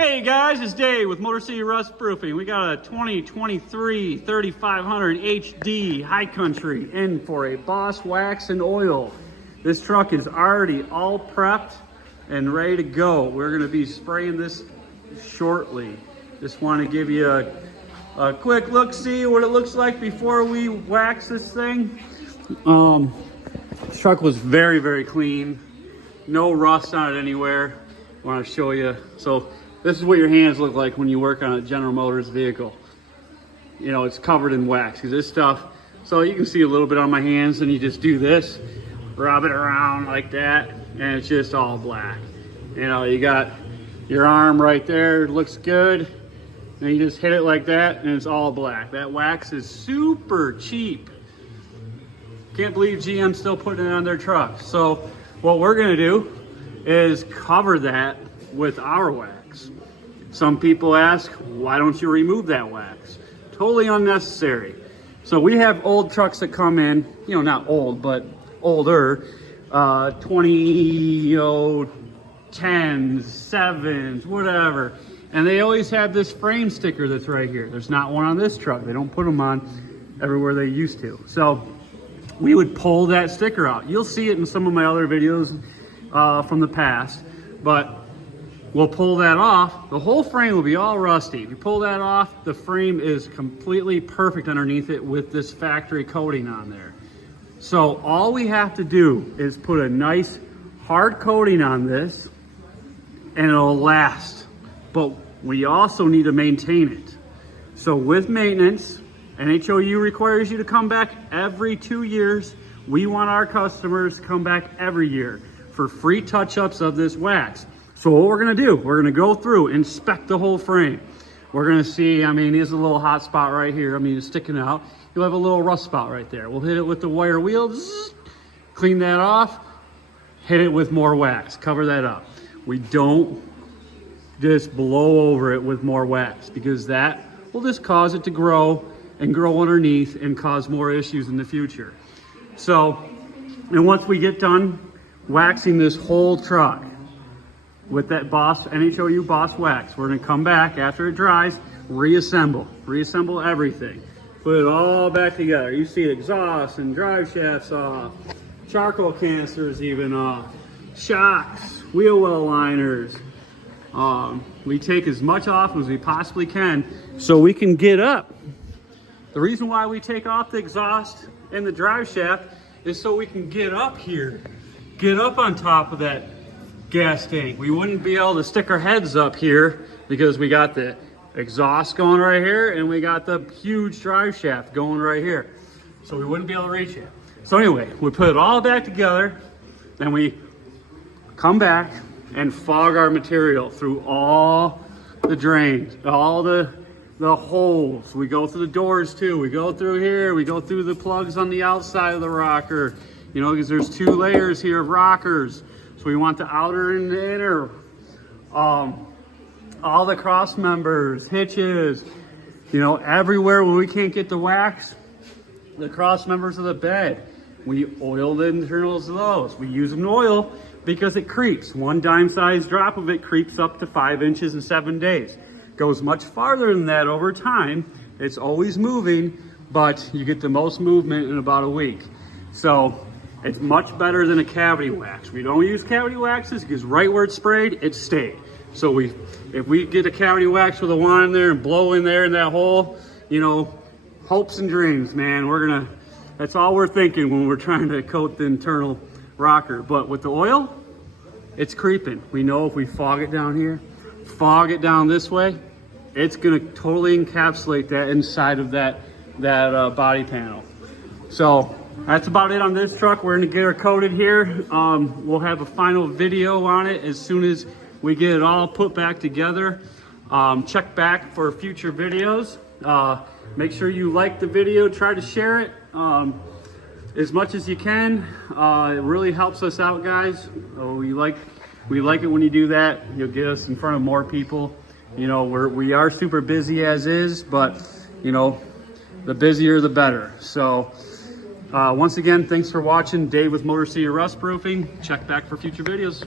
Hey guys, it's Dave with Motor City Rust Proofing. We got a 2023 3500 HD High Country in for a Boss Wax and Oil. This truck is already all prepped and ready to go. We're going to be spraying this shortly. Just want to give you a quick look, see what it looks like before we wax this thing. This truck was very clean. No rust on it anywhere. I want to show you. So this is what your hands look like when you work on a General Motors vehicle. You know, it's covered in wax because this stuff, so you can see a little bit on my hands, and you just do this, rub it around like that, and it's just all black. You know, you got your arm right there, it looks good, and you just hit it like that, and it's all black. That wax is super cheap. Can't believe GM's still putting it on their truck. So what we're gonna do is cover that with our wax. Some people ask, why don't you remove that wax? Totally unnecessary. So we have old trucks that come in, you know, not old, but older, 2010s, 7s, whatever. And they always have this frame sticker that's right here. There's not one on this truck. They don't put them on everywhere they used to. So we would pull that sticker out. You'll see it in some of my other videos from the past, but we'll pull that off. The whole frame will be all rusty. If you pull that off, the frame is completely perfect underneath it with this factory coating on there. So all we have to do is put a nice hard coating on this and it'll last. But we also need to maintain it. So with maintenance, NHOU requires you to come back every 2 years. We want our customers to come back every year for free touch-ups of this wax. So what we're gonna do, we're gonna go through, inspect the whole frame. We're gonna see, I mean, there's a little hot spot right here. I mean, it's sticking out. You'll have a little rust spot right there. We'll hit it with the wire wheels, clean that off, hit it with more wax, cover that up. We don't just blow over it with more wax because that will just cause it to grow and grow underneath and cause more issues in the future. So, and once we get done waxing this whole truck with that NHOU Boss wax, we're gonna come back after it dries, reassemble everything. Put it all back together. You see exhaust and drive shafts off, charcoal canisters even off, shocks, wheel well liners. We take as much off as we possibly can so we can get up. The reason why we take off the exhaust and the drive shaft is so we can get up here, get up on top of that gas tank. We wouldn't be able to stick our heads up here because we got the exhaust going right here and we got the huge drive shaft going right here. So we wouldn't be able to reach it. So anyway, we put it all back together, then we come back and fog our material through all the drains, all the holes. We go through the doors too. We go through here. We go through the plugs on the outside of the rocker. You know, because there's 2 layers here of rockers. So we want the outer and the inner. All the cross members, hitches, you know, everywhere where we can't get the wax, the cross members of the bed. We oil the internals of those. We use an oil because it creeps. 1 dime size drop of it creeps up to 5 inches in 7 days. Goes much farther than that over time. It's always moving, but you get the most movement in about a week. So it's much better than a cavity wax. We don't use cavity waxes because right where it's sprayed, it stayed. So if we get a cavity wax with a wand in there and blow in there in that hole, you know, hopes and dreams, man. That's all we're thinking when we're trying to coat the internal rocker. But with the oil, it's creeping. We know if we fog it down here, fog it down this way, it's gonna totally encapsulate that inside of that body panel. So that's about it on this truck. We're gonna get her coated here. We'll have a final video on it as soon as we get it all put back together. Check back for future videos. Make sure you like the video, try to share it as much as you can. It really helps us out, guys. We like it when you do that. You'll get us in front of more people. You know, we are super busy as is, but you know, the busier the better. So once again, thanks for watching. Dave with Motor City Rust Proofing. Check back for future videos.